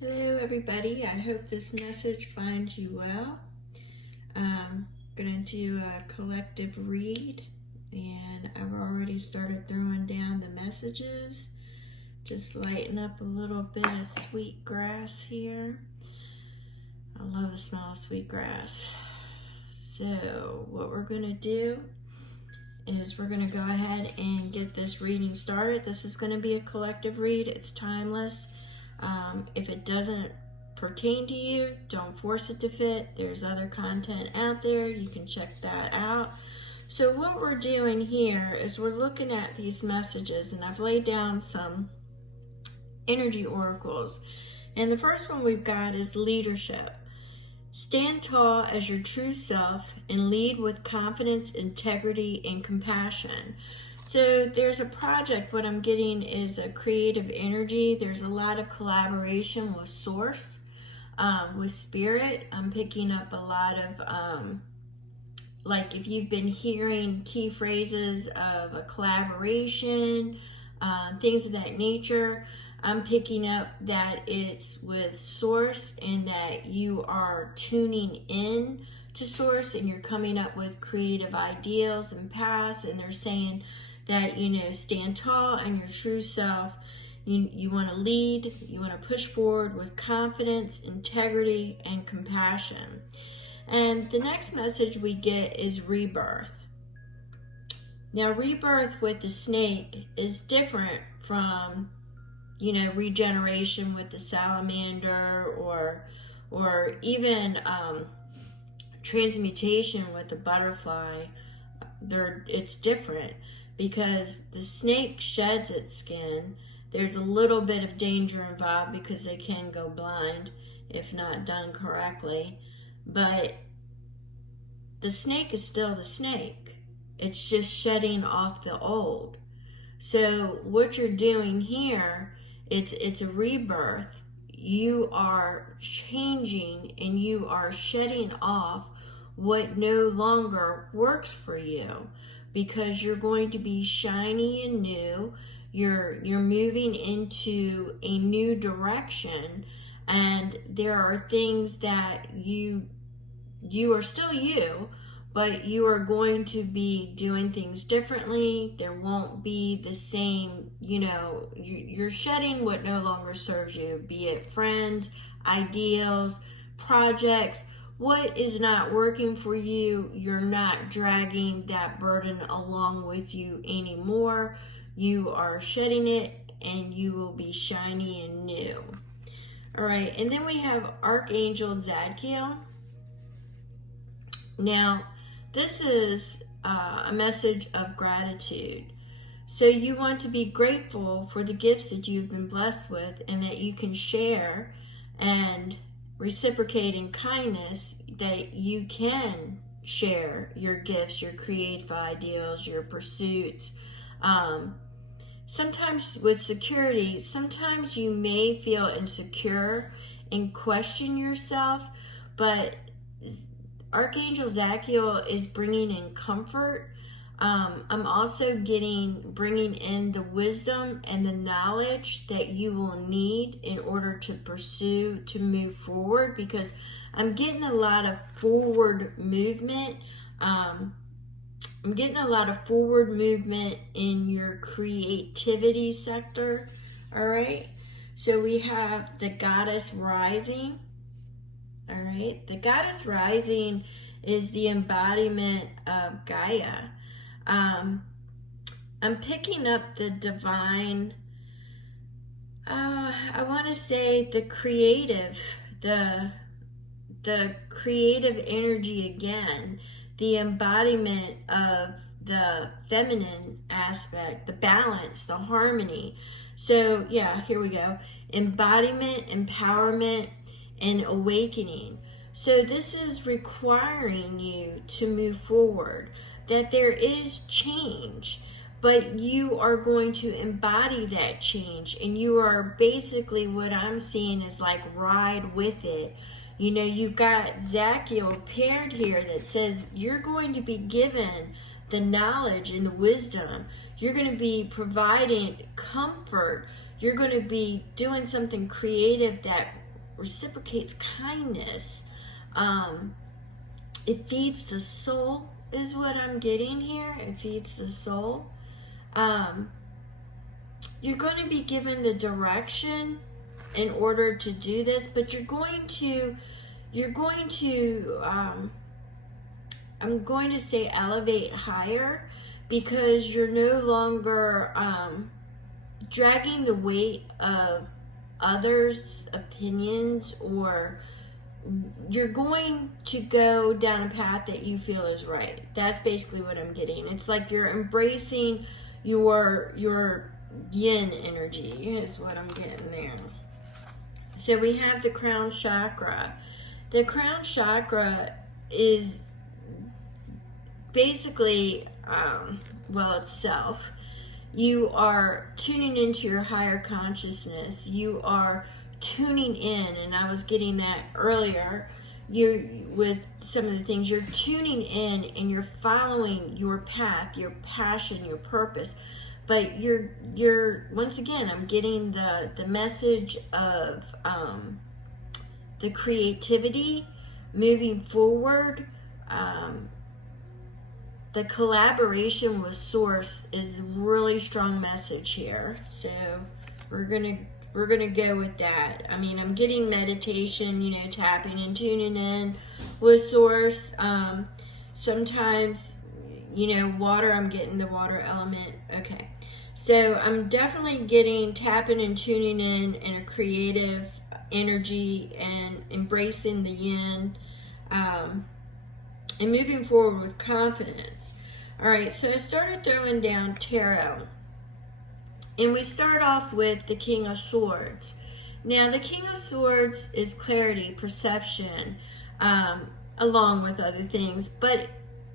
Hello everybody, I hope this message finds you well. I'm going to do a collective read and I've already started throwing down the messages. Just lighten up a little bit of sweet grass here. I love the smell of sweet grass. So what we're going to do is we're going to go ahead and get this reading started. This is going to be a collective read. It's timeless. If it doesn't pertain to you, don't force it to fit. There's other content out there. You can check that out. So what we're doing here is we're looking at these messages, and I've laid down some energy oracles. And the first one we've got is leadership. Stand tall as your true self and lead with confidence, integrity, and compassion. So there's a project, what I'm getting is a creative energy. There's a lot of collaboration with source, with spirit. I'm picking up a lot of, like if you've been hearing key phrases of a collaboration, things of that nature, I'm picking up that it's with source and that you are tuning in to source and you're coming up with creative ideals and paths, and they're saying that, stand tall and your true self. You want to lead, you want to push forward with confidence, integrity, and compassion. And the next message we get is rebirth. Now, rebirth with the snake is different from, regeneration with the salamander or even transmutation with the butterfly. It's different because the snake sheds its skin. There's a little bit of danger involved because they can go blind if not done correctly. But the snake is still the snake. It's just shedding off the old. So what you're doing here, it's a rebirth. You are changing and you are shedding off what no longer works for you, because you're going to be shiny and new. You're moving into a new direction, and there are things that you are still you, but you are going to be doing things differently. There won't be the same, you're shedding what no longer serves you, be it friends, ideals, projects. What is not working for you, you're not dragging that burden along with you anymore. You are shedding it and you will be shiny and new. All right, and then we have Archangel Zadkiel. Now, this is a message of gratitude. So you want to be grateful for the gifts that you've been blessed with and that you can share, and reciprocate in kindness that you can share your gifts, your creative ideals, your pursuits. Sometimes with security, sometimes you may feel insecure and question yourself, but Archangel Zadkiel is bringing in comfort. I'm also bringing in the wisdom and the knowledge that you will need in order to pursue, to move forward, because I'm getting a lot of forward movement. I'm getting a lot of forward movement in your creativity sector. All right. So we have the Goddess Rising. All right. The Goddess Rising is the embodiment of Gaia. I'm picking up the divine, I want to say the creative energy again, the embodiment of the feminine aspect, the balance, the harmony. So yeah, here we go. Embodiment, empowerment, and awakening. So this is requiring you to move forward, that there is change, but you are going to embody that change, and you are basically, what I'm seeing is like ride with it. You've got Zadkiel paired here that says you're going to be given the knowledge and the wisdom. You're going to be providing comfort. You're going to be doing something creative that reciprocates kindness. It feeds the soul is what I'm getting here. It feeds the soul. You're going to be given the direction in order to do this, but you're going to I'm going to say elevate higher, because you're no longer dragging the weight of others' opinions, or you're going to go down a path that you feel is right. That's basically what I'm getting. It's like you're embracing your yin energy is what I'm getting there. So we have the crown chakra. The crown chakra is basically, itself. You are tuning into your higher consciousness. You are tuning in, and I was getting that earlier. With some of the things, you're tuning in and you're following your path, your passion, your purpose. But you're once again, I'm getting the message of the creativity moving forward. The collaboration with Source is a really strong message here. So we're gonna go with that. I mean, I'm getting meditation, tapping and tuning in with Source. Sometimes, water, I'm getting the water element. Okay. So I'm definitely getting tapping and tuning in a creative energy and embracing the yin, and moving forward with confidence. All right, so I started throwing down tarot. And we start off with the King of Swords. Now, the King of Swords is clarity, perception, along with other things. But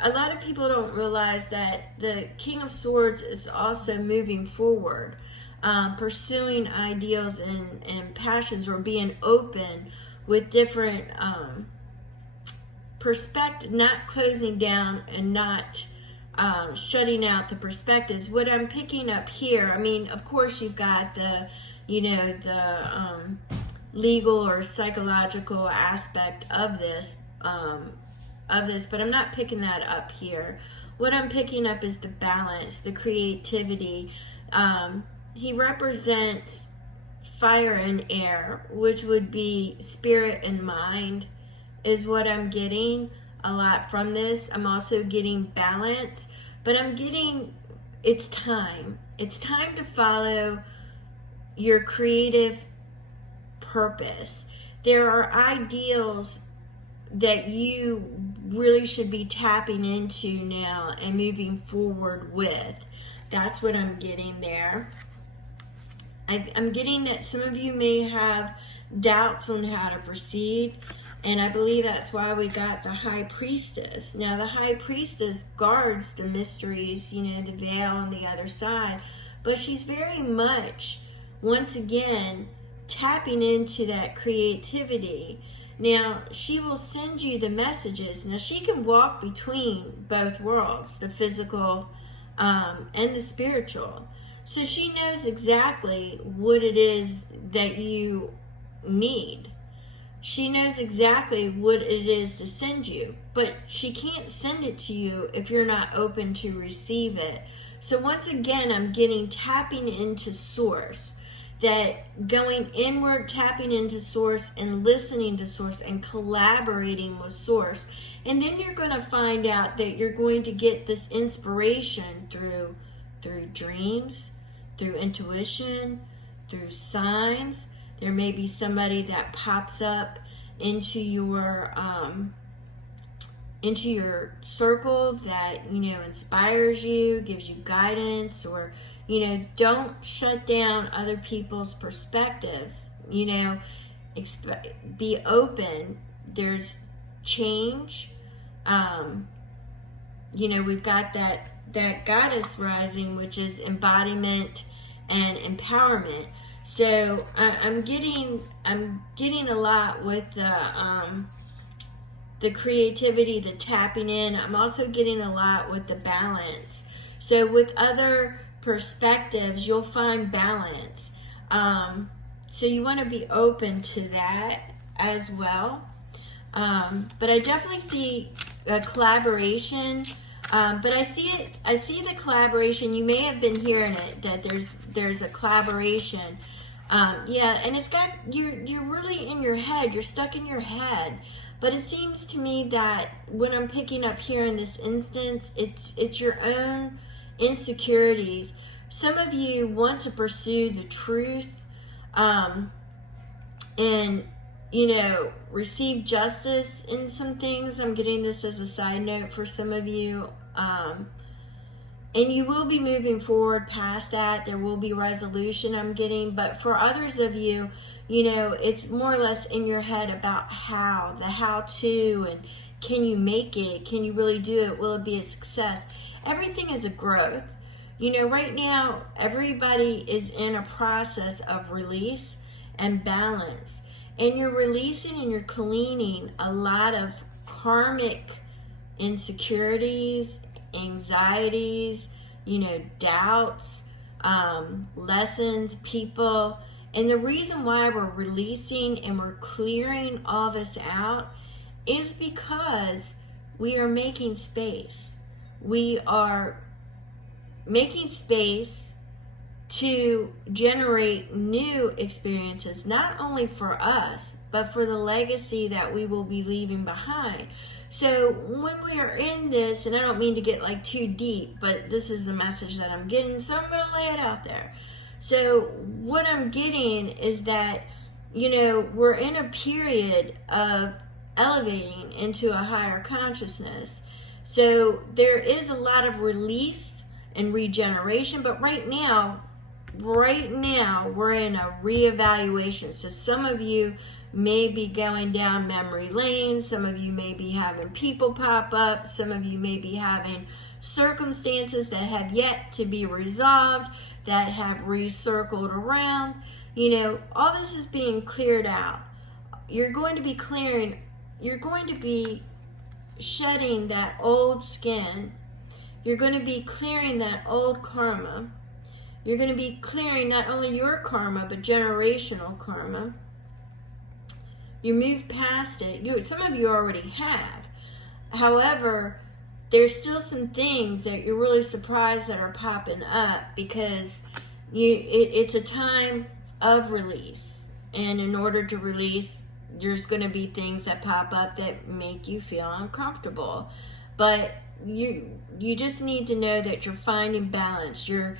a lot of people don't realize that the King of Swords is also moving forward, pursuing ideals and passions, or being open with different perspective, not closing down and not shutting out the perspectives. What I'm picking up here, I mean, of course you've got the legal or psychological aspect of this, but I'm not picking that up here. What I'm picking up is the balance, the creativity. He represents fire and air, which would be spirit and mind, is what I'm getting a lot from this. I'm also getting balance, but I'm getting it's time. It's time to follow your creative purpose. There are ideals that you really should be tapping into now and moving forward with. That's what I'm getting there. I'm getting that some of you may have doubts on how to proceed. And I believe that's why we got the High Priestess. Now, the High Priestess guards the mysteries, the veil on the other side. But she's very much, once again, tapping into that creativity. Now, she will send you the messages. Now, she can walk between both worlds, the physical and the spiritual. So she knows exactly what it is that you need. She knows exactly what it is to send you, but she can't send it to you if you're not open to receive it. So once again, I'm getting tapping into Source, that going inward, tapping into Source and listening to Source and collaborating with Source. And then you're going to find out that you're going to get this inspiration through dreams, through intuition, through signs. There may be somebody that pops up into your circle that inspires you, gives you guidance, or don't shut down other people's perspectives. Be open. There's change. We've got that goddess rising, which is embodiment and empowerment. So I'm getting a lot with the creativity, the tapping in. I'm also getting a lot with the balance. So with other perspectives, you'll find balance. So you want to be open to that as well. But I definitely see a collaboration. But I see the collaboration. You may have been hearing it, that there's a collaboration. Yeah, and it's got, you're really in your head. You're stuck in your head. But it seems to me that what I'm picking up here in this instance, it's your own insecurities. Some of you want to pursue the truth, and receive justice in some things. I'm getting this as a side note for some of you. And you will be moving forward past that. There will be resolution, I'm getting. But for others of you, it's more or less in your head about the how-to, and can you make it? Can you really do it? Will it be a success? Everything is a growth. Right now, everybody is in a process of release and balance. And you're releasing and you're cleaning a lot of karmic insecurities, anxieties, doubts, lessons, people. And the reason why we're releasing and we're clearing all this out is because we are making space. We are making space to generate new experiences, not only for us, but for the legacy that we will be leaving behind. So when we are in this, and I don't mean to get too deep, but this is the message that I'm getting, so I'm going to lay it out there. So what I'm getting is that, we're in a period of elevating into a higher consciousness. So there is a lot of release and regeneration, but right now we're in a reevaluation. So some of you may be going down memory lane. Some of you may be having people pop up. Some of you may be having circumstances that have yet to be resolved, that have recircled around. All this is being cleared out. You're going to be shedding that old skin. You're going to be clearing that old karma. You're going to be clearing not only your karma, but generational karma. You move past it. Some of you already have. However, there's still some things that you're really surprised that are popping up, because it's a time of release. And in order to release, there's going to be things that pop up that make you feel uncomfortable. But you just need to know that you're finding balance. You're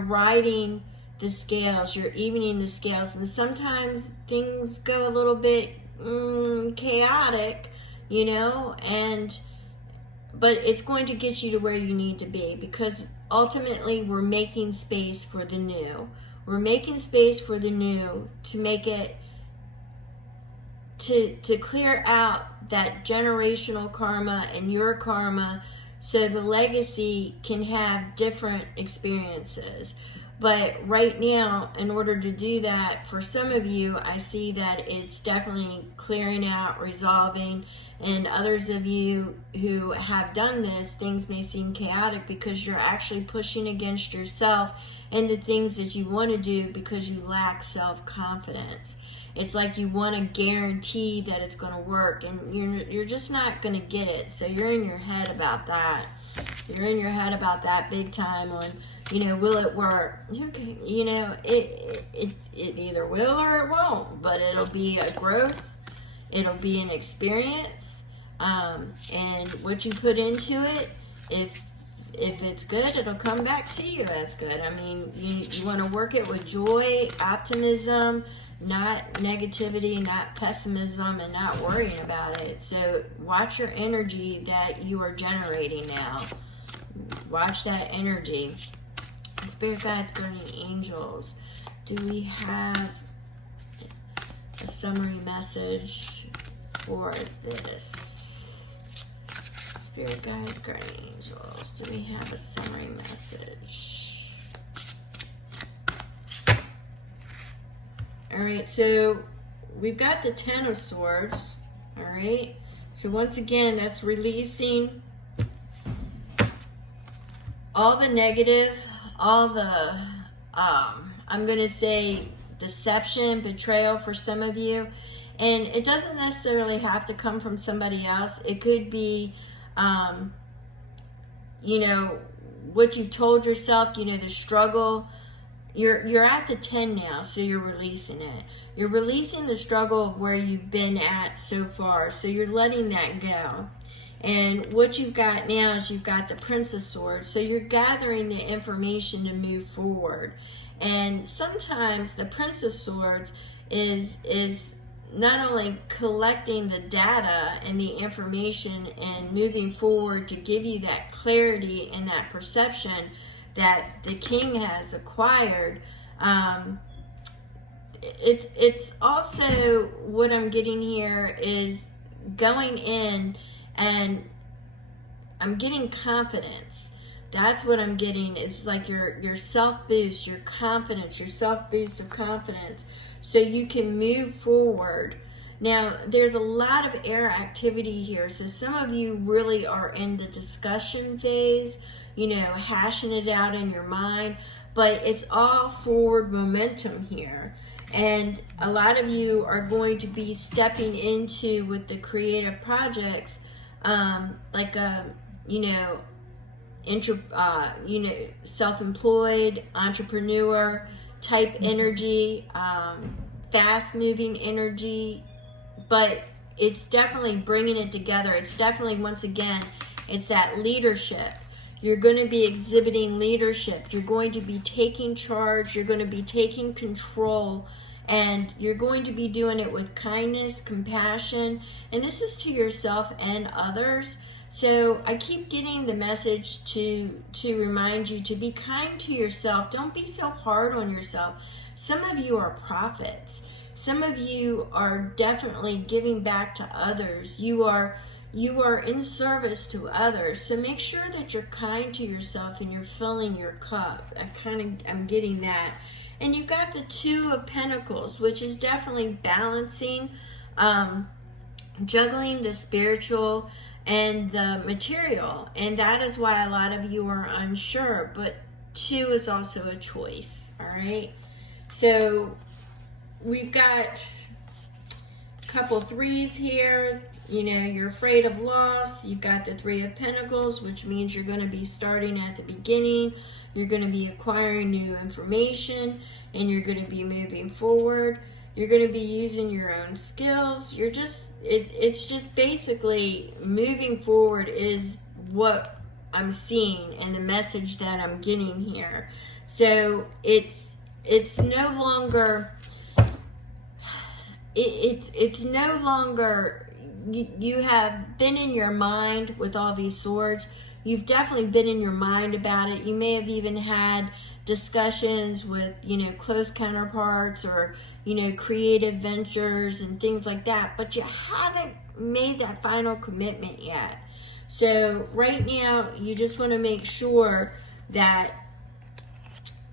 riding the scales, you're evening the scales, and sometimes things go a little bit chaotic, but it's going to get you to where you need to be, because ultimately we're making space for the new. We're making space for the new to make it, to clear out that generational karma and your karma, so the legacy can have different experiences. But right now, in order to do that, for some of you, I see that it's definitely clearing out, resolving. And others of you who have done this, things may seem chaotic because you're actually pushing against yourself and the things that you want to do because you lack self-confidence. It's like you want to guarantee that it's going to work, and you're just not going to get it. So you're in your head about that. You're in your head about that big time on, will it work? It either will or it won't, but it'll be a growth. It'll be an experience. And what you put into it, if it's good, it'll come back to you as good. I mean, you want to work it with joy, optimism, not negativity, not pessimism, and not worrying about it. So watch your energy that you are generating now. Watch that energy. Spirit guides, guardian angels. Do we have a summary message for this? Spirit guides, guardian angels. Do we have a summary message? All right, so we've got the Ten of Swords. All right, so once again, that's releasing all the negative, all the, I'm going to say, deception, betrayal for some of you. And it doesn't necessarily have to come from somebody else. It could be, you know, what you told yourself, you know, the struggle. You're at the 10 now, so you're releasing it. You're releasing the struggle of where you've been at so far. So you're letting that go. And what you've got now is you've got the Prince of Swords. So you're gathering the information to move forward. And sometimes the Prince of Swords is not only collecting the data and the information and moving forward to give you that clarity and that perception that the King has acquired. It's also, what I'm getting here is going in, and I'm getting confidence. That's what I'm getting. Is like your self boost, your confidence, your self boost of confidence, so you can move forward. Now, there's a lot of air activity here, so some of you really are in the discussion phase, you know, hashing it out in your mind, but it's all forward momentum here. And a lot of you are going to be stepping into, with the creative projects, like a, you know, self-employed entrepreneur type energy, fast-moving energy, but it's definitely bringing it together. It's definitely, once again, it's that leadership. You're going to be exhibiting leadership. You're going to be taking charge. You're going to be taking control. And you're going to be doing it with kindness, compassion. And this is to yourself and others. So I keep getting the message to remind you to be kind to yourself. Don't be so hard on yourself. Some of you are prophets. Some of you are definitely giving back to others. You are in service to others. So make sure that you're kind to yourself and you're filling your cup. I'm getting that. And you've got the Two of Pentacles, which is definitely balancing, juggling the spiritual and the material. And that is why a lot of you are unsure. But two is also a choice. All right. So we've got a couple threes here. You know, you're afraid of loss. You've got the Three of Pentacles, which means you're going to be starting at the beginning. You're going to be acquiring new information, and you're going to be moving forward. You're going to be using your own skills. You're just, it's just basically moving forward is what I'm seeing, and the message that I'm getting here. So it's no longer, it's no longer, you have been in your mind with all these swords. You've definitely been in your mind about it. You may have even had discussions with, you know, close counterparts, or, you know, creative ventures and things like that, but you haven't made that final commitment yet. So right now, you just want to make sure that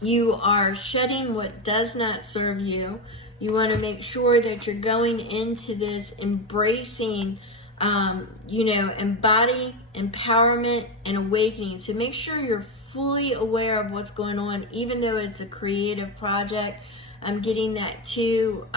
you are shedding what does not serve you. You want to make sure that you're going into this embracing, you know, embody empowerment and awakening. So make sure you're fully aware of what's going on, even though it's a creative project. I'm getting that too,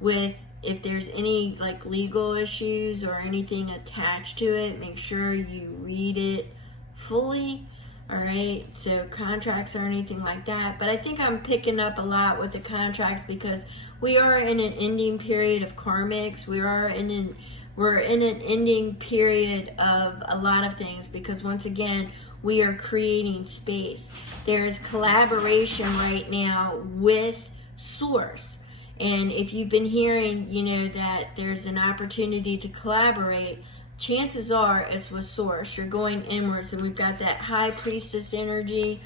with if there's any like legal issues or anything attached to it, make sure you read it fully. All right, so contracts or anything like that. But I think I'm picking up a lot with the contracts because we are in an ending period of karmics. We're in an ending period of a lot of things, because once again, we are creating space. There is collaboration right now with Source. And if you've been hearing, you know, that there's an opportunity to collaborate, chances are it's with Source. You're going inwards, and we've got that High Priestess energy,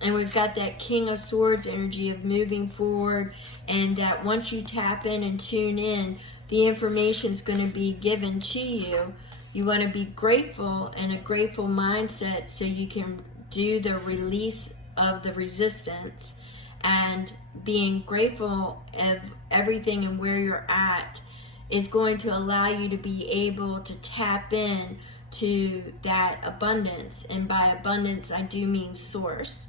and we've got that King of Swords energy of moving forward, and that once you tap in and tune in, the information is going to be given to you. You want to be grateful and a grateful mindset so you can do the release of the resistance, and being grateful of everything and where you're at is going to allow you to be able to tap in to that abundance. And by abundance, I do mean Source.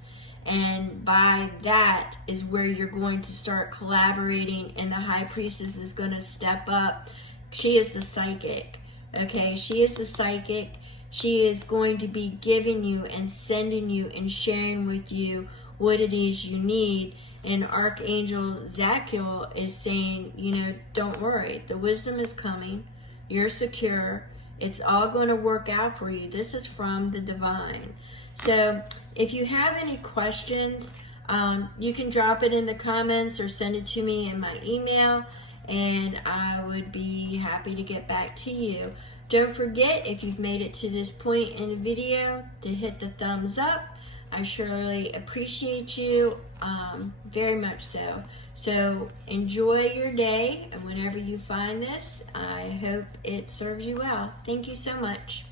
And by that is where you're going to start collaborating, and the high priestess is going to step up. She is the psychic. Okay, she is the psychic. She is going to be giving you and sending you and sharing with you what it is you need. And Archangel Zachiel is saying, you know, don't worry. The wisdom is coming. You're secure. It's all going to work out for you. This is from the divine. So if you have any questions, you can drop it in the comments or send it to me in my email, and I would be happy to get back to you. Don't forget, if you've made it to this point in the video, to hit the thumbs up. I surely appreciate you, very much so. So enjoy your day, and whenever you find this, I hope it serves you well. Thank you so much.